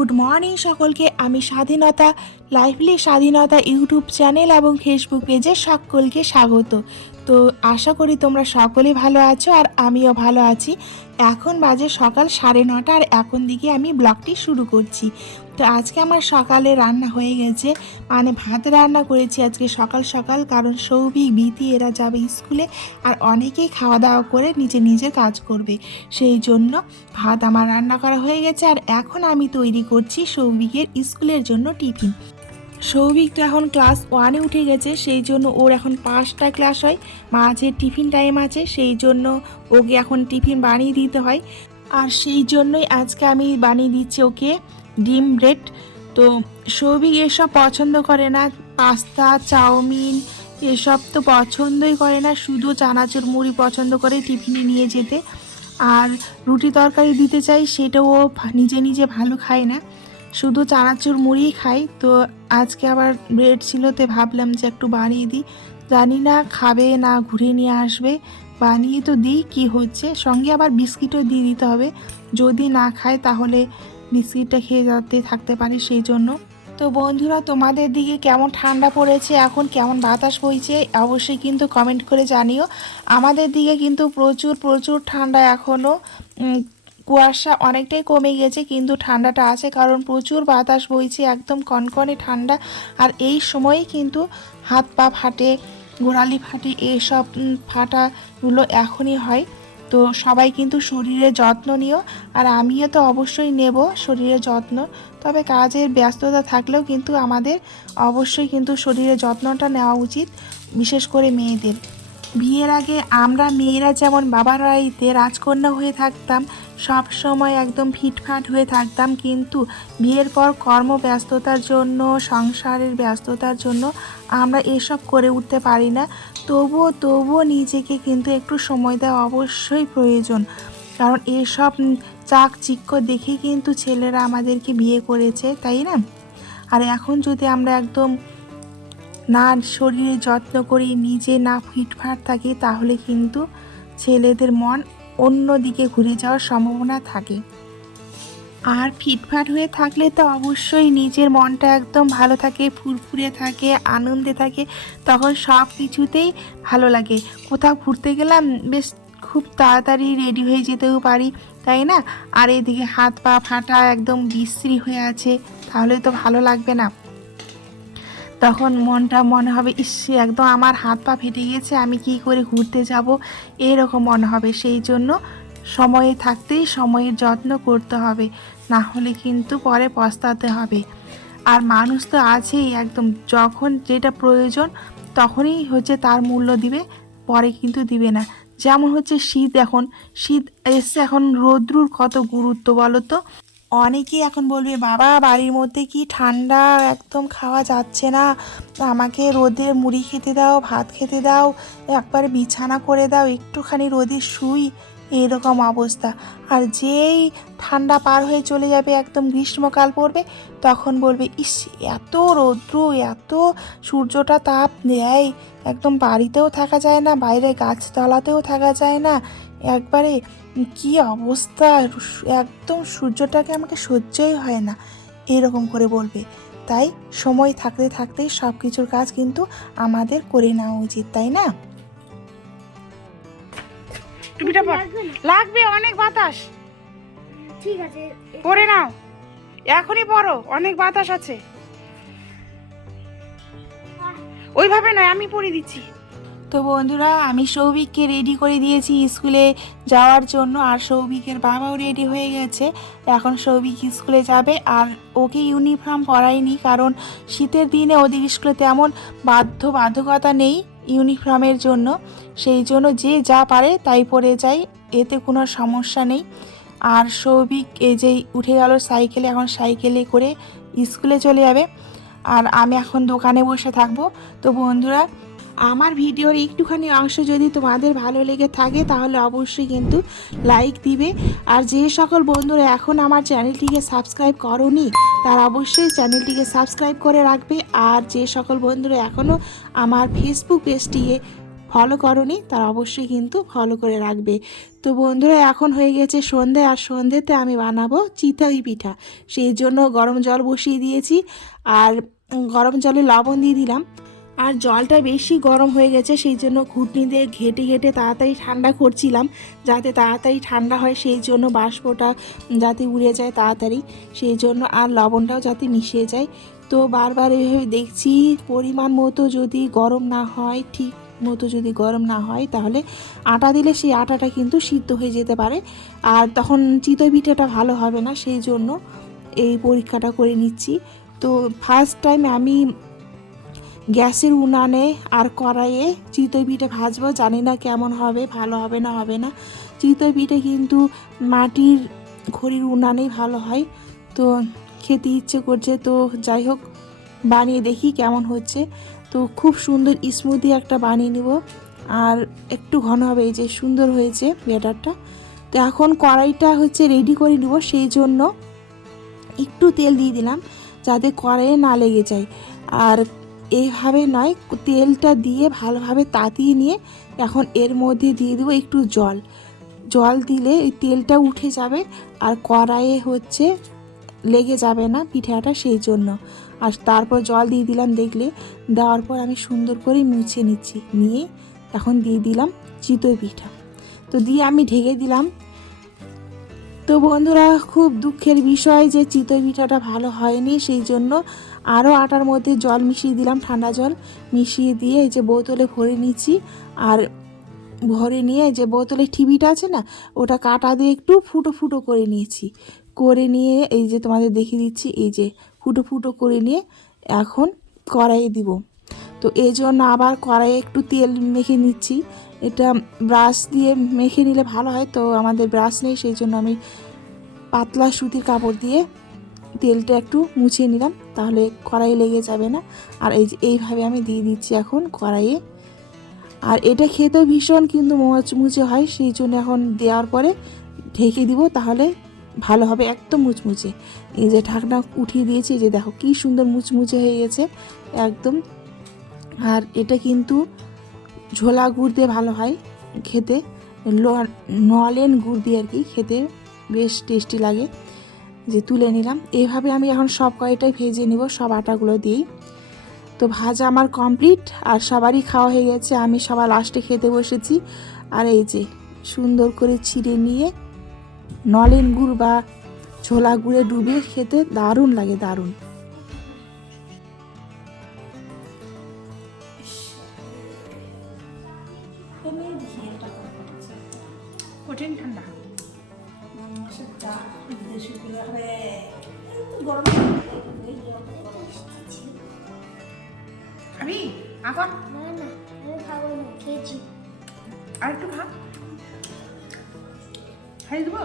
Good morning সকলকে। আমি স্বাধীনতা লাইভলি স্বাধীনতা ইউটিউব চ্যানেল এবং ফেসবুক পেজে সকলকে স্বাগত। তো আশা করি তোমরা সকলেই ভালো আছো আর আমিও ভালো আছি। এখন বাজে সকাল 9:30 আর এখন দিকে আমি ব্লগটি শুরু করছি। তো আজকে আমার সকালে রান্না হয়ে গেছে, মানে ভাত রান্না করেছি আজকে সকাল সকাল, কারণ সৌভিক বিতি এরা যাবে স্কুলে আর অনেকেই খাওয়া দাওয়া করে নিজের কাজ করবে, সেই জন্য ভাত আমার রান্না করা হয়ে গেছে। আর এখন আমি তৈরি করছি সৌভিকের স্কুলের জন্য টিফিন। সৌভিক তো এখন ক্লাস 1-এ উঠে গেছে, সেই জন্য ওর এখন 5টা ক্লাস হয়, মাঝে টিফিন টাইম আছে, সেই জন্য ওকে এখন টিফিন বানিয়ে দিতে হয়। আর সেই জন্যই আজকে আমি বানিয়ে দিচ্ছি ওকে ডিম ব্রেড। তো সৌভিক এসব পছন্দ করে না, পাস্তা চাউমিন এসব তো পছন্দই করে না, শুধু চানাচুর মুড়ি পছন্দ করে টিফিনে নিয়ে যেতে। আর রুটি তরকারি দিতে চাই, সেটাও ও নিজে ভালো খায় না, শুধু চানাচুর মুড়িই খায়। তো আজকে আবার ব্রেড ছিল, তো ভাবলাম যে একটু বানিয়ে দিই, জানি না খাবে না ঘুরে নিয়ে আসবে, বানিয়ে তো দিই কি হচ্ছে। সঙ্গে আবার বিস্কিটও দিয়ে দিতে হবে, যদি না খায় তাহলে বিস্কিটটা খেয়ে যাতে থাকতে পারে, সেই জন্য। তো বন্ধুরা, তোমাদের দিকে কেমন ঠান্ডা পড়েছে, এখন কেমন বাতাস বইছে অবশ্যই কিন্তু কমেন্ট করে জানিও। আমাদের দিকে কিন্তু প্রচুর ঠান্ডা এখনও, কুয়াশা অনেকটাই কমে গেছে কিন্তু ঠান্ডাটা আছে, কারণ প্রচুর বাতাস বইছে, একদম কনকনে ঠান্ডা। আর এই সময়ে কিন্তু হাত পা ফাটে, গোড়ালি ফাটে, এইসব ফাটাগুলো এখনই হয়। তো সবাই কিন্তু শরীরের যত্ন নিও, আর আমিও তো অবশ্যই নেব শরীরের যত্ন। তবে কাজের ব্যস্ততা থাকলেও কিন্তু আমাদের অবশ্যই কিন্তু শরীরের যত্নটা নেওয়া উচিত, বিশেষ করে মেয়েদের। বিয়ের আগে আমরা মেয়েরা যেমন বাবার বাড়িতে রাজকন্যা হয়ে থাকতাম, সব সময় একদম ফিটফাট হয়ে থাকতাম, কিন্তু বিয়ের পর কর্মব্যস্ততার জন্য, সংসারের ব্যস্ততার জন্য আমরা এসব করে উঠতে পারি না। তবুও নিজেকে কিন্তু একটু সময় দেওয়া অবশ্যই প্রয়োজন, কারণ এসব চাকচিক্য দেখে কিন্তু ছেলেরা আমাদেরকে বিয়ে করেছে, তাই না? আর এখন যদি আমরা একদম না শরীরে যত্ন করি, নিজে না ফিটফাট থাকি, তাহলে কিন্তু ছেলেদের মন অন্য দিকে ঘুরে যাওয়ার সম্ভাবনা থাকে। আর ফিটফাট হয়ে থাকলে তো অবশ্যই নিজের মনটা একদম ভালো থাকে, ফুরফুরে থাকে, আনন্দে থাকে, তখন সব কিছুতেই ভালো লাগে। কোথাও ঘুরতে গেলাম, বেশ খুব তাড়াতাড়ি রেডি হয়ে যেতেও পারি, তাই না? আর এদিকে হাত পা ফাটা একদম বিশ্রী হয়ে আছে, তাহলে তো ভালো লাগবে না, তখন মনটা মনে হবে ইস একদম আমার হাত পা ফেটে গেছে, আমি কি করে ঘুরতে যাব, এরকম মনে হবে। সেই জন্য সময়ে থাকতেই সময়ের যত্ন করতে হবে, না হলে কিন্তু পরে পস্তাতে হবে। আর মানুষ তো আছেই, একদম যখন যেটা প্রয়োজন তখনই হচ্ছে তার মূল্য দিবে, পরে কিন্তু দিবে না। যেমন হচ্ছে শীত, এখন শীত এসছে, এখন রৌদ্রুর কত গুরুত্ব বলো তো। অনেকেই এখন বলবে বাবা বাড়ির মধ্যে কি ঠান্ডা, একদম খাওয়া যাচ্ছে না, আমাকে রোদে মুড়ি খেতে দাও, ভাত খেতে দাও, একবার বিছানা করে দাও, একটুখানি রোদে শুই, এরকম অবস্থা। আর যেই ঠান্ডা পার হয়ে চলে যাবে, একদম গ্রীষ্মকাল পড়বে, তখন বলবে ইস এত রৌদ্র, এত সূর্যটা তাপ দেয়, একদম বাড়িতেও থাকা যায় না, বাইরে গাছতলাতেও থাকা যায় না, একবারে কি অবস্থা, একদম সূর্যটাকে আমাকে সহ্যই হয় না, এরকম করে বলবে। তাই সময় থাকতে থাকতেই সব কিছুর কাজ কিন্তু আমাদের করে নেওয়া উচিত, তাই না? টুপিটা পর, লাগবে অনেক বাতাস, ঠিক আছে পরে নাও, এখনই পরো, অনেক বাতাস আছে। ওইভাবে নয়, আমি পরে দিচ্ছি। তো বন্ধুরা, আমি সৌভিককে রেডি করে দিয়েছি স্কুলে যাওয়ার জন্য, আর সৌভিকের বাবাও রেডি হয়ে গেছে, এখন সৌভিক স্কুলে যাবে। আর ওকে ইউনিফর্ম পরাইনি, কারণ শীতের দিনে ওদের স্কুলে তেমন বাধ্যকতা নেই ইউনিফর্মের জন্য, সেই জন্য যে যা পারে তাই পরে যায়, এতে কোনো সমস্যা নেই। আর সৌভিক এই যে উঠে গেল সাইকেলে, এখন সাইকেলে করে স্কুলে চলে যাবে, আর আমি এখন দোকানে বসে থাকবো। তো বন্ধুরা, আমার ভিডিওর একটুখানি অংশ যদি তোমাদের ভালো লেগে থাকে তাহলে অবশ্যই কিন্তু লাইক দিবে। আর যে সকল বন্ধুরা এখন আমার চ্যানেলটিকে সাবস্ক্রাইব করোনি, তারা অবশ্যই চ্যানেলটিকে সাবস্ক্রাইব করে রাখবে। আর যে সকল বন্ধুরা এখনও আমার ফেসবুক পেজটিকে ফলো করনি তারা অবশ্যই কিন্তু ফলো করে রাখবে। তো বন্ধুরা এখন হয়ে গেছে সন্ধে, আর সন্ধেতে আমি বানাবো চিতই পিঠা। সেই জন্য গরম জল বসিয়ে দিয়েছি, আর গরম জলে লবণ দিয়ে দিলাম। আর জলটা বেশি গরম হয়ে গেছে, সেই জন্য ঘুটনি দিয়ে ঘেটে ঘেটে তাড়াতাড়ি ঠান্ডা করছিলাম, যাতে তাড়াতাড়ি ঠান্ডা হয়, সেই জন্য বাষ্পটা যাতে উড়ে যায় তাড়াতাড়ি, সেই জন্য, আর লবণটাও যাতে মিশিয়ে যায়। তো বারবার এইভাবে দেখছি, পরিমাণ মতো যদি গরম না হয়, ঠিক মতো যদি গরম না হয়, তাহলে আটা দিলে সেই আটাটা কিন্তু সিদ্ধ হয়ে যেতে পারে, আর তখন চিতই পিঠাটা ভালো হবে না, সেই জন্য এই পরীক্ষাটা করে নিচ্ছি। তো ফার্স্ট টাইম আমি গ্যাসের উনানে আর কড়াইয়ে চিতই পিঠে ভাজবো, জানি না কেমন হবে, ভালো হবে না হবে না। চিতই পিঠে কিন্তু মাটির খড়ির উনানেই ভালো হয়। তো খেতে ইচ্ছে করছে, তো যাই হোক বানিয়ে দেখি কেমন হচ্ছে। তো খুব সুন্দর স্মুদি একটা বানিয়ে নেব, আর একটু ঘন হবে, এই যে সুন্দর হয়েছে ব্যাটারটা। তো এখন কড়াইটা হচ্ছে রেডি করে নেব, সেই জন্য একটু তেল দিয়ে দিলাম যাতে কড়াইয়ে না লেগে যায়। আর এইভাবে নয়, তেলটা দিয়ে ভালোভাবে তাতিয়ে নিয়ে এখন এর মধ্যে দিয়ে দেবো একটু জল। জল দিলে এই তেলটা উঠে যাবে, আর কড়াইয়ে হচ্ছে লেগে যাবে না পিঠাটা, সেই জন্য। আর তারপর জল দিয়ে দিলাম, দেখলে দেওয়ার পর আমি সুন্দর করে মুছে নিচ্ছি, নিয়ে এখন দিয়ে দিলাম চিতই পিঠা। তো দিয়ে আমি ঢেকে দিলাম। তো বন্ধুরা, খুব দুঃখের বিষয় যে চিতই পিঠাটা ভালো হয়নি, সেই জন্য আরও আটার মধ্যে জল মিশিয়ে দিলাম, ঠান্ডা জল মিশিয়ে দিয়ে এই যে বোতলে ভরে নিচ্ছি। আর ভরে নিয়ে যে বোতলে ঠিবিটা আছে না, ওটা কাটা দিয়ে একটু ফুটো ফুটো করে নিয়েছি, করে নিয়ে এই যে তোমাদের দেখিয়ে দিচ্ছি, এই যে ফুটো ফুটো করে নিয়ে এখন কড়াইয়ে দিব। তো এই জন্য আবার কড়াইয়ে একটু তেল মেখে নিচ্ছি, এটা ব্রাশ দিয়ে মেখে নিলে ভালো হয়, তো আমাদের ব্রাশ নেই, সেই জন্য আমি পাতলা সুতির কাপড় দিয়ে তেলটা একটু মুছিয়ে নিলাম, তাহলে কড়াইয়ে লেগে যাবে না। আর এই যে এইভাবে আমি দিয়ে দিচ্ছি এখন কড়াইয়ে। আর এটা খেতেও ভীষণ কিন্তু মুচমুচে হয়, সেই জন্য এখন দেওয়ার পরে ঢেকে দিব, তাহলে ভালো হবে, একদম মুচমুচে। এই যে ঢাকনা উঠিয়ে দিয়েছি, এই যে দেখো কি সুন্দর মুচমুচে হয়ে গেছে একদম। আর এটা কিন্তু ঝোলা গুড় দিয়ে ভালো হয় খেতে, নলেন গুড় দিয়ে আর কি, খেতে বেশ টেস্টি লাগে। যে তুলে নিলাম, এইভাবে আমি এখন সব কয়টাই ভেজে নিব, সব আটাগুলো দিয়েই। তো ভাজা আমার কমপ্লিট, আর সবারই খাওয়া হয়ে গেছে, আমি সবার লাস্টে খেতে বসেছি। আর এই যে সুন্দর করে ছিঁড়ে নিয়ে নলেন গুড় বা ছোলা গুড়ে ডুবিয়ে খেতে দারুণ লাগে, দারুণ। কঠিন ঠান্ডা আমি এখন না না, আমি খাবো না, খেয়েছি। আর একটু খা, খাই দেবো।